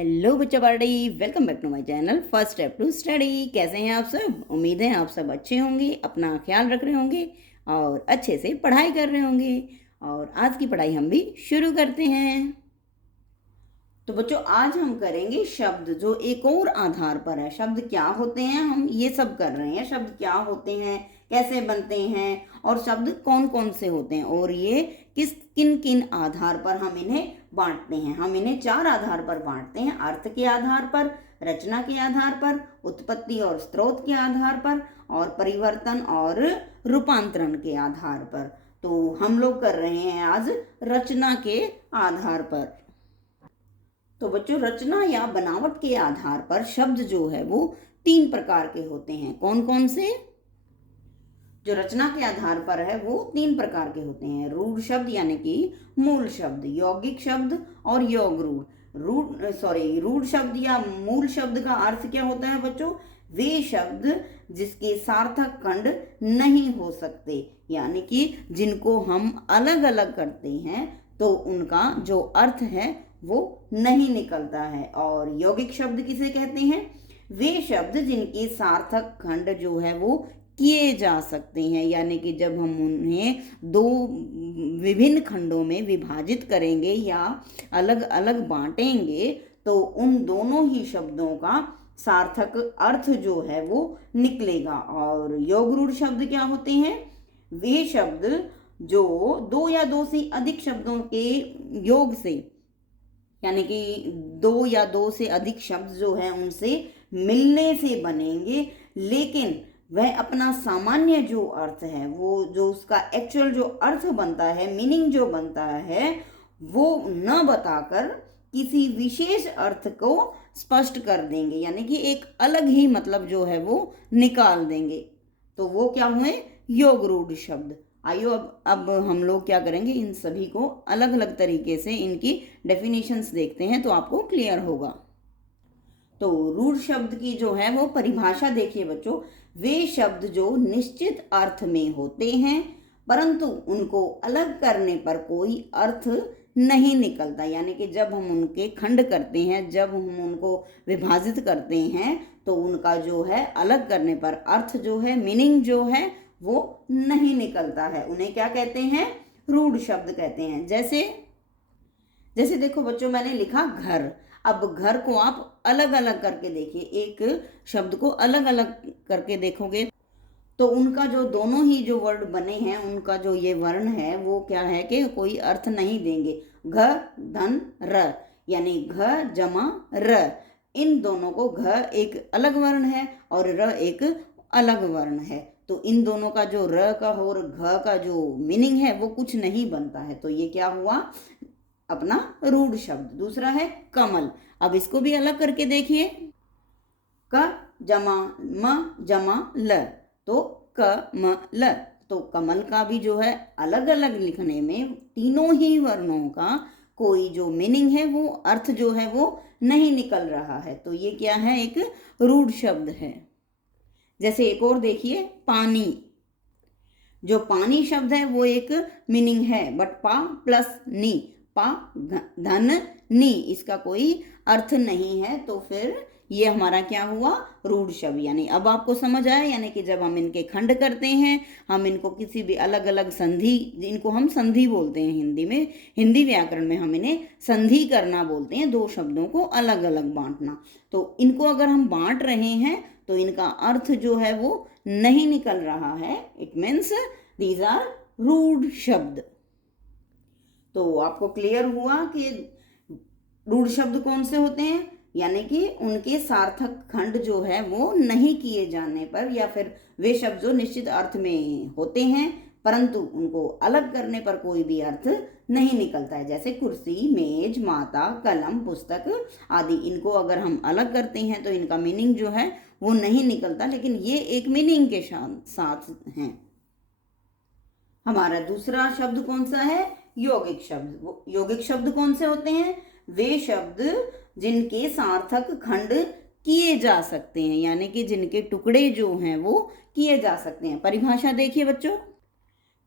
Hello बच्चा party, welcome back to my channel first step to study. कैसे हैं आप सब? उम्मीद है आप सब अच्छे होंगे, अपना ख्याल रख रहे होंगे और अच्छे से पढ़ाई कर रहे होंगे। और आज की पढ़ाई हम भी शुरू करते हैं। तो बच्चों, आज हम करेंगे शब्द जो एक और आधार पर है। शब्द क्या होते हैं, हम ये सब कर रहे हैं। शब्द क्या होते हैं, कैसे बनते हैं और शब्द कौन कौन से होते हैं और ये किन किन आधार पर हम इन्हें बांटते हैं। हम इन्हें 4 आधार पर बांटते हैं: अर्थ के आधार पर, रचना के आधार पर, उत्पत्ति और स्रोत के आधार पर और परिवर्तन और रूपांतरण के आधार पर। तो हम लोग कर रहे हैं आज रचना के आधार पर। तो बच्चों, रचना या बनावट के आधार पर शब्द जो है वो 3 प्रकार के होते हैं। कौन कौन से? जो रचना के आधार पर है वो 3 प्रकार के होते हैं: रूढ़ शब्द यानी कि मूल शब्द, यौगिक शब्द और योग रूढ़। रूढ़ शब्द या मूल शब्द का अर्थ क्या होता है बच्चों? वे शब्द जिसके सार्थक खंड नहीं हो सकते, यानी कि जिनको हम अलग अलग करते हैं तो उनका जो अर्थ है वो नहीं निकलता है। और यौगिक शब्द किसे कहते हैं? वे शब्द जिनके सार्थक खंड जो है वो किए जा सकते हैं, यानी कि जब हम उन्हें 2 विभिन्न खंडों में विभाजित करेंगे या अलग अलग बांटेंगे तो उन दोनों ही शब्दों का सार्थक अर्थ जो है वो निकलेगा। और योगरूढ़ शब्द क्या होते हैं? वे शब्द जो 2 या 2 से अधिक शब्दों के योग से, यानी कि 2 या 2 से अधिक शब्द जो है उनसे मिलने से बनेंगे, लेकिन वह अपना सामान्य जो अर्थ है, वो जो उसका एक्चुअल जो अर्थ बनता है, मीनिंग जो बनता है, वो न बताकर किसी विशेष अर्थ को स्पष्ट कर देंगे, यानी कि एक अलग ही मतलब जो है वो निकाल देंगे। तो वो क्या हुए? योगरूढ़ शब्द। आइए अब हम लोग क्या करेंगे, इन सभी को अलग अलग तरीके से इनकी डेफिनेशंस देखते हैं तो आपको क्लियर होगा। तो रूढ़ शब्द की जो है वो परिभाषा देखिए बच्चों। वे शब्द जो निश्चित अर्थ में होते हैं परंतु उनको अलग करने पर कोई अर्थ नहीं निकलता, यानी कि जब हम उनके खंड करते हैं, जब हम उनको विभाजित करते हैं तो उनका जो है अलग करने पर अर्थ जो है, मीनिंग जो है वो नहीं निकलता है। उन्हें क्या कहते हैं? रूढ़ शब्द कहते हैं। जैसे देखो बच्चों, मैंने लिखा घर। अब घर को आप अलग अलग करके देखिए, एक शब्द को अलग अलग करके देखोगे तो उनका जो दोनों ही जो वर्ड बने हैं, उनका जो ये वर्ण है वो क्या है कि कोई अर्थ नहीं देंगे। घ धन र, यानी घ जमा र, इन दोनों को घ एक अलग वर्ण है और र एक अलग वर्ण है, तो इन दोनों का जो र का और घ का जो मीनिंग है वो कुछ नहीं बनता है। तो ये क्या हुआ? अपना रूढ़ शब्द। दूसरा है कमल। अब इसको भी अलग करके देखिए। क जमा म जमा ल, तो क म ल। तो कमल का भी जो है अलग अलग लिखने में तीनों ही वर्णों का कोई जो मीनिंग है, वो अर्थ जो है वो नहीं निकल रहा है। तो ये क्या है? एक रूढ़ शब्द है। जैसे एक और देखिए, पानी। जो पानी शब्द है वो एक मीनिंग है, बट पा प्लस नी, पा धन नी, इसका कोई अर्थ नहीं है। तो फिर ये हमारा क्या हुआ? रूढ़ शब्द। यानी अब आपको समझ आया, यानी कि जब हम इनके खंड करते हैं, हम इनको किसी भी अलग अलग संधि, इनको हम संधि बोलते हैं हिंदी में, हिंदी व्याकरण में हम इन्हें संधि करना बोलते हैं, 2 शब्दों को अलग अलग बांटना। तो इनको अगर हम बांट रहे हैं तो इनका अर्थ जो है वो नहीं निकल रहा है। इट मीन्स दीज आर रूढ़ शब्द। तो आपको क्लियर हुआ कि रूढ़ शब्द कौन से होते हैं, यानी कि उनके सार्थक खंड जो है वो नहीं किए जाने पर, या फिर वे शब्द जो निश्चित अर्थ में होते हैं परंतु उनको अलग करने पर कोई भी अर्थ नहीं निकलता है। जैसे कुर्सी, मेज, माता, कलम, पुस्तक आदि, इनको अगर हम अलग करते हैं तो इनका मीनिंग जो है वो नहीं निकलता, लेकिन ये एक मीनिंग के साथ हैं। हमारा दूसरा शब्द कौन सा है? यौगिक शब्द। यौगिक शब्द कौन से होते हैं? वे शब्द जिनके सार्थक खंड किए जा सकते हैं, यानी कि जिनके टुकड़े जो हैं वो किए जा सकते हैं। परिभाषा देखिए बच्चों।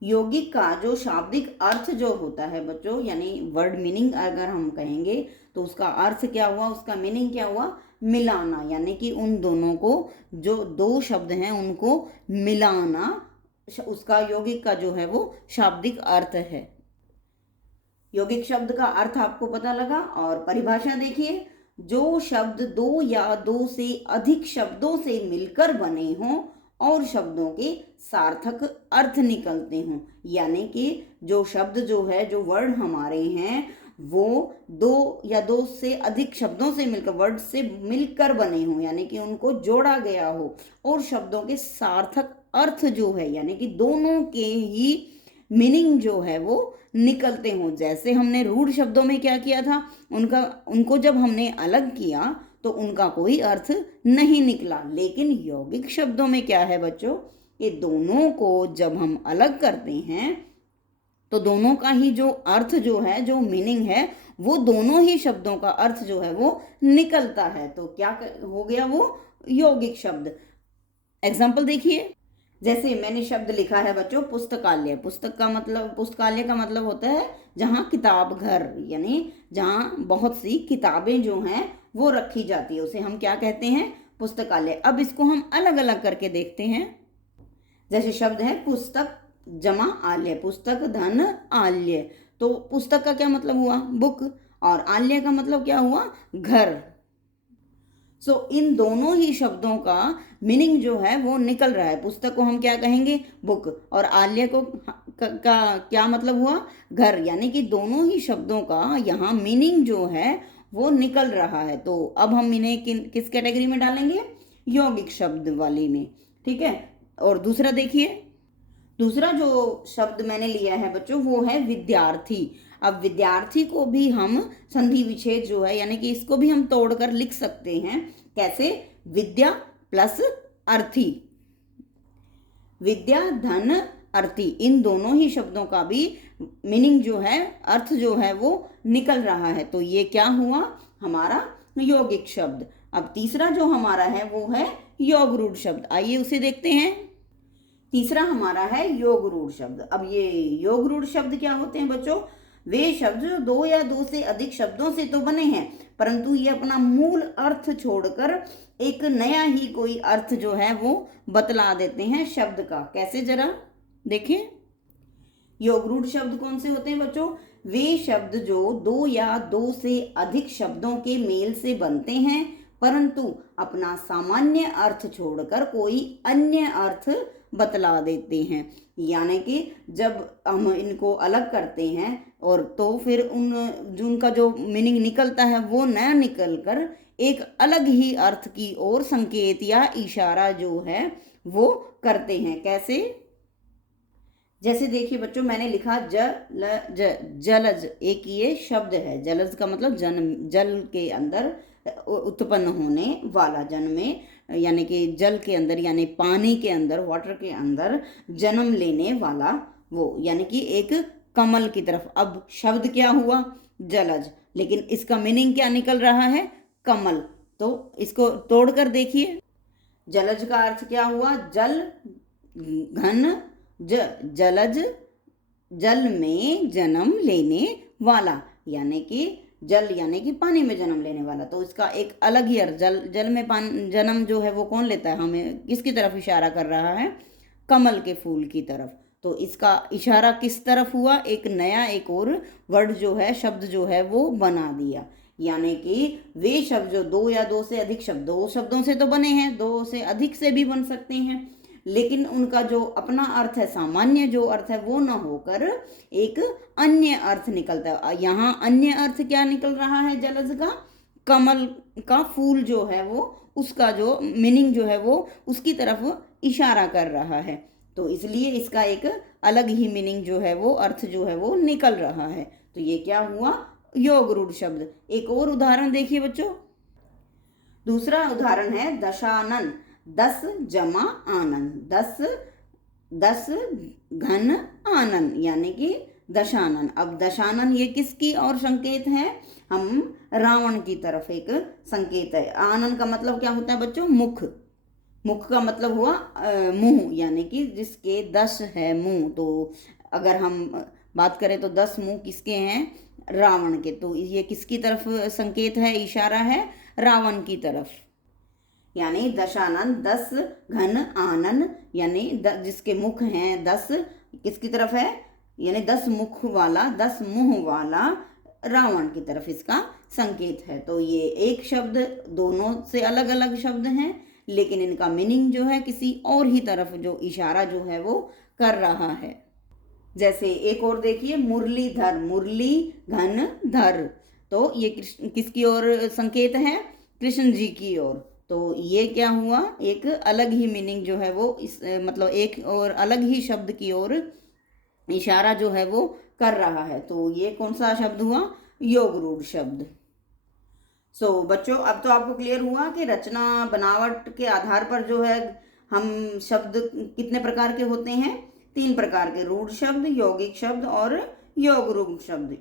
यौगिक का जो शाब्दिक अर्थ जो होता है बच्चों, यानी वर्ड मीनिंग अगर हम कहेंगे तो उसका अर्थ क्या हुआ, उसका मीनिंग क्या हुआ, मिलाना, यानी कि उन दोनों को, जो दो शब्द हैं उनको मिलाना, उसका यौगिक का जो है वो शाब्दिक अर्थ है। यौगिक शब्द का अर्थ आपको पता लगा। और परिभाषा देखिए, जो शब्द दो या दो से अधिक शब्दों से मिलकर बने हों और शब्दों के सार्थक अर्थ निकलते हों, यानी कि जो शब्द जो है, जो वर्ड हमारे हैं, वो दो या दो से अधिक शब्दों से मिलकर, वर्ड से मिलकर बने हों, यानी कि उनको जोड़ा गया हो, और शब्दों के सार्थक अर्थ जो है, यानी कि दोनों के ही मीनिंग जो है वो निकलते हों। जैसे हमने रूढ़ शब्दों में क्या किया था, उनको जब हमने अलग किया तो उनका कोई अर्थ नहीं निकला, लेकिन यौगिक शब्दों में क्या है बच्चों, ये दोनों को जब हम अलग करते हैं तो दोनों का ही जो अर्थ जो है, जो मीनिंग है, वो दोनों ही शब्दों का अर्थ जो है वो निकलता है। तो क्या हो गया, वो यौगिक शब्द। एग्जाम्पल देखिए, जैसे मैंने शब्द लिखा है बच्चों पुस्तकालय। पुस्तकालय का मतलब होता है जहाँ किताब घर, यानी जहाँ बहुत सी किताबें जो हैं वो रखी जाती है, उसे हम क्या कहते हैं, पुस्तकालय। अब इसको हम अलग अलग करके देखते हैं। जैसे शब्द है पुस्तक जमा आल्य, पुस्तक धन आल्य, तो पुस्तक का क्या मतलब हुआ, बुक, और आल्य का मतलब क्या हुआ, घर। इन दोनों ही शब्दों का मीनिंग जो है वो निकल रहा है। पुस्तक को हम क्या कहेंगे, बुक, और आल्य को का क्या मतलब हुआ, घर, यानी कि दोनों ही शब्दों का यहाँ मीनिंग जो है वो निकल रहा है। तो अब हम इन्हें किस कैटेगरी में डालेंगे, यौगिक शब्द वाली में, ठीक है। और दूसरा देखिए, दूसरा जो शब्द मैंने लिया है बच्चों वो है विद्यार्थी। अब विद्यार्थी को भी हम संधि विच्छेद जो है, यानी कि इसको भी हम तोड़कर लिख सकते हैं। कैसे, विद्या प्लस अर्थी, विद्या धन अर्थी, इन दोनों ही शब्दों का भी मीनिंग जो है, अर्थ जो है वो निकल रहा है। तो ये क्या हुआ, हमारा यौगिक शब्द। अब तीसरा जो हमारा है वो है योग रूढ़ शब्द। आइए उसे देखते हैं। तीसरा हमारा है योग रूढ़ शब्द। अब ये योग रूढ़ शब्द क्या होते हैं बच्चों, वे शब्द जो दो या दो से अधिक शब्दों से तो बने हैं, परंतु ये अपना मूल अर्थ छोड़कर एक नया ही कोई अर्थ जो है वो बतला देते हैं शब्द का। कैसे, जरा देखिए। योग रूढ़ शब्द कौन से होते हैं बच्चों, वे शब्द जो दो या दो से अधिक शब्दों के मेल से बनते हैं, परंतु अपना सामान्य अर्थ छोड़कर कोई अन्य अर्थ बतला देते हैं। यानी कि जब हम इनको अलग करते हैं और तो फिर उनका जो मीनिंग निकलता है वो न निकल कर एक अलग ही अर्थ की ओर संकेत या इशारा जो है वो करते हैं। कैसे, जैसे देखिए बच्चों, मैंने लिखा जलज, एक ये शब्द है। जलज का मतलब जल के अंदर उत्पन्न होने वाला, जन्मे, यानी कि जल के अंदर, यानी पानी के अंदर, वाटर के अंदर जन्म लेने वाला वो, यानी कि एक कमल की तरफ। अब शब्द क्या हुआ, जलज, लेकिन इसका मीनिंग क्या निकल रहा है, कमल। तो इसको तोड़कर देखिए, जलज का अर्थ क्या हुआ, जल घन, जलज, जल में जन्म लेने वाला, यानी कि जल यानी कि पानी में जन्म लेने वाला। तो इसका एक अलग ही अर्थ, जल में जन्म जो है वो कौन लेता है, हमें किसकी तरफ इशारा कर रहा है, कमल के फूल की तरफ। तो इसका इशारा किस तरफ हुआ, एक नया, एक और वर्ड जो है, शब्द जो है वो बना दिया। यानी कि वे शब्द जो दो या दो से अधिक शब्द, दो शब्दों से तो बने हैं, दो से अधिक से भी बन सकते हैं, लेकिन उनका जो अपना अर्थ है, सामान्य जो अर्थ है, वो न होकर एक अन्य अर्थ निकलता है। यहाँ अन्य अर्थ क्या निकल रहा है, जलज का, कमल का फूल जो है वो, उसका जो मीनिंग जो है वो उसकी तरफ इशारा कर रहा है। तो इसलिए इसका एक अलग ही मीनिंग जो है वो, अर्थ जो है वो निकल रहा है। तो ये क्या हुआ, योग रूढ़ शब्द। एक और उदाहरण देखिए बच्चों, दूसरा उदाहरण है दशानन, 10 जमा आनन, 10 घन आनन, यानी कि दशानन। अब दशानन ये किसकी और संकेत है, हम रावण की तरफ एक संकेत है। आनन का मतलब क्या होता है बच्चों, मुख, मुख का मतलब हुआ मुंह, यानी कि जिसके 10 है मुंह। तो अगर हम बात करें तो 10 मुंह किसके हैं, रावण के। तो ये किसकी तरफ संकेत है, इशारा है? रावण की तरफ। यानी दशानन 10 घन आनन, यानी जिसके मुख हैं 10, किसकी तरफ है? यानी 10 मुख वाला, 10 मुंह वाला रावण की तरफ इसका संकेत है। तो ये एक शब्द, दोनों से अलग अलग शब्द हैं, लेकिन इनका मीनिंग जो है किसी और ही तरफ जो इशारा जो है वो कर रहा है। जैसे एक और देखिए, मुरलीधर, मुरली घन धर, तो ये किसकी ओर संकेत है? कृष्ण जी की ओर। तो ये क्या हुआ, एक अलग ही मीनिंग जो है वो इस मतलब एक और अलग ही शब्द की ओर इशारा जो है वो कर रहा है। तो ये कौन सा शब्द हुआ? योग रूढ़ शब्द। बच्चों, अब तो आपको क्लियर हुआ कि रचना बनावट के आधार पर जो है हम शब्द कितने प्रकार के होते हैं? 3 प्रकार के, रूढ़ शब्द, यौगिक शब्द और योग रूढ़ शब्द।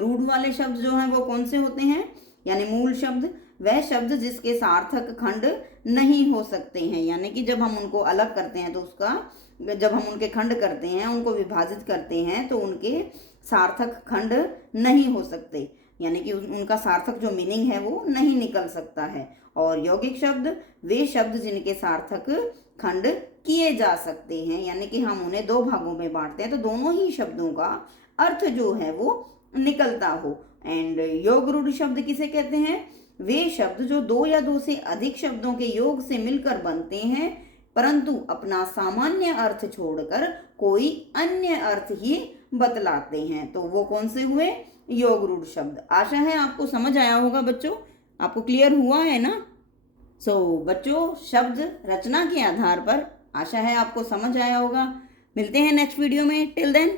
रूढ़ वाले शब्द जो हैं वो कौन से होते हैं? यानी मूल शब्द, वह शब्द जिसके सार्थक खंड नहीं हो सकते हैं, यानी कि जब हम उनको अलग करते हैं तो उसका, जब हम उनके खंड करते हैं, उनको विभाजित करते हैं, तो उनके सार्थक खंड नहीं हो सकते, यानी कि उनका सार्थक जो मीनिंग है वो नहीं निकल सकता है। और यौगिक शब्द वे शब्द जिनके सार्थक खंड किए जा सकते हैं, यानी कि हम उन्हें 2 भागों में बांटते हैं तो दोनों ही शब्दों का अर्थ जो है वो निकलता हो। एंड योग रूढ़ शब्द किसे कहते हैं? वे शब्द जो 2 या 2 से अधिक शब्दों के योग से मिलकर बनते हैं, परंतु अपना सामान्य अर्थ छोड़कर कोई अन्य अर्थ ही बतलाते हैं। तो वो कौन से हुए? योग रूढ़ शब्द। आशा है आपको समझ आया होगा बच्चों, आपको क्लियर हुआ है ना? बच्चों, शब्द रचना के आधार पर आशा है आपको समझ आया होगा। मिलते हैं नेक्स्ट वीडियो में। Till then